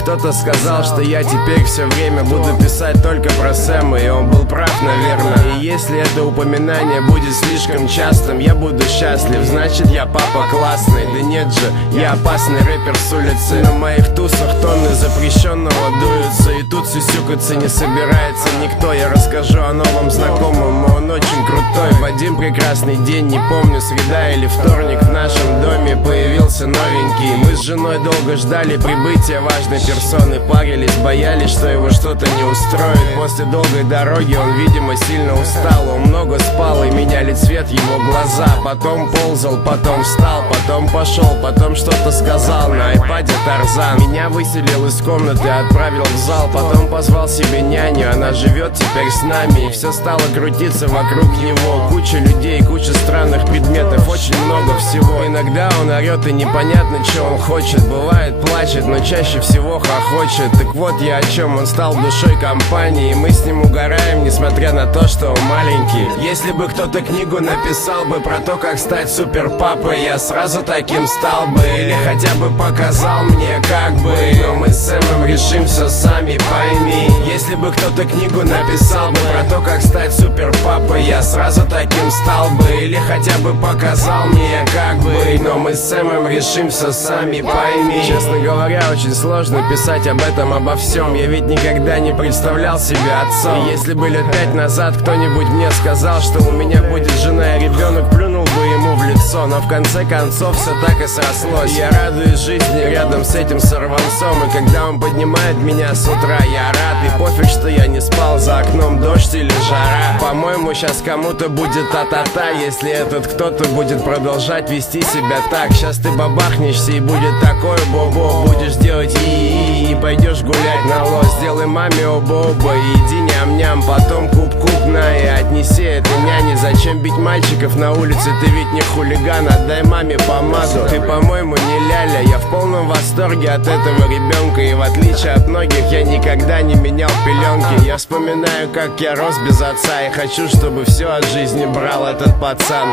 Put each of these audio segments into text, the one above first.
Кто-то сказал, что я теперь все время буду писать только про Сэма, и он был прав, наверное. И если это упоминание будет слишком частым, я буду счастлив, значит я папа классный. Да нет же, я опасный рэпер с улицы. На моих тусах тонны запрещенного дуются, и тут сюсюкаться не собирается никто. Я расскажу о новом знакомом, он очень крутой. В один прекрасный день, не помню, среда или вторник, в нашем доме появился новенький. Мы с женой долго ждали прибытия важной персоны, парились, боялись, что его что-то не устроит. После долгой дороги он, видимо, сильно устал. Он много спал, и меняли цвет его глаза. Потом ползал, потом встал, потом пошел, потом что-то сказал на айпаде Тарзан. Меня выселил из комнаты, отправил в зал, потом позвал себе няню, она живет теперь с нами. И все стало крутиться вокруг него. Куча людей, куча странных предметов, очень много всего. Иногда он орет, и непонятно, что он хочет. Бывает, плачет, но чаще всего хохочет. Так вот я о чем, он стал душой компании, и мы с ним угораем, несмотря на то, что он маленький. Если бы кто-то книгу написал бы про то, как стать супер папой, я сразу таким стал бы, или хотя бы показал мне, как бы. Но мы с Сэмом решим все сами, пойми. Если бы кто-то книгу написал бы про то, как стать супер папой, я сразу таким стал бы, или хотя бы показал мне, как бы. Но мы с Сэмом решим все сами, пойми. Честно говоря, очень сложно писать об этом, обо всем. Я ведь никогда не представлял себя отцом. И если бы лет 5 назад кто-нибудь мне сказал, что у меня будет жена и ребенок, плюнул бы ему в лицо. Но в конце концов все так и срослось. Я радуюсь жизни рядом с этим сорванцом, и когда он поднимает меня с утра, я рад. И пофиг, что я не спал, за окном дождь или жара. По-моему, сейчас кому-то будет та-та-та, если этот кто-то будет продолжать вести себя так. Сейчас ты бабахнешься, и будет такое бобо. Будешь делать и пойдешь гулять на лос. Сделай маме оба-оба и иди ням-ням. Потом куп-куп на и отнеси это няне. Зачем бить мальчиков на улице? Ты ведь не хулиган, отдай маме помаду. Ты, по-моему, не ляля. Я в полном восторге от этого ребенка, и в отличие от многих я никогда не менял пеленки. Я вспоминаю, как я рос без отца, и хочу, чтобы все от жизни брал этот пацан.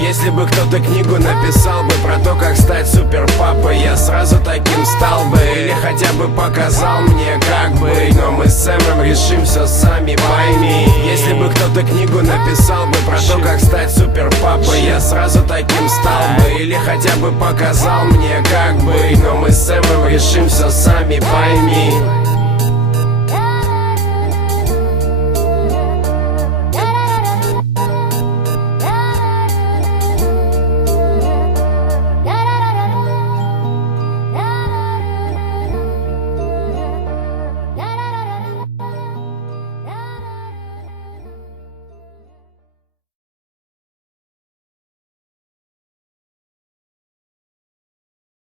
Если бы кто-то книгу написал бы про то, как стать супер папой, я сразу таким стал бы, или хотя бы показал мне, как бы. Но мы с Сэмом решим все сами, пойми. Если бы кто-то книгу написал бы про то, как стать супер папой, я сразу таким стал бы, или хотя бы показал мне, как бы. Но мы с Сэмом решим все сами, пойми.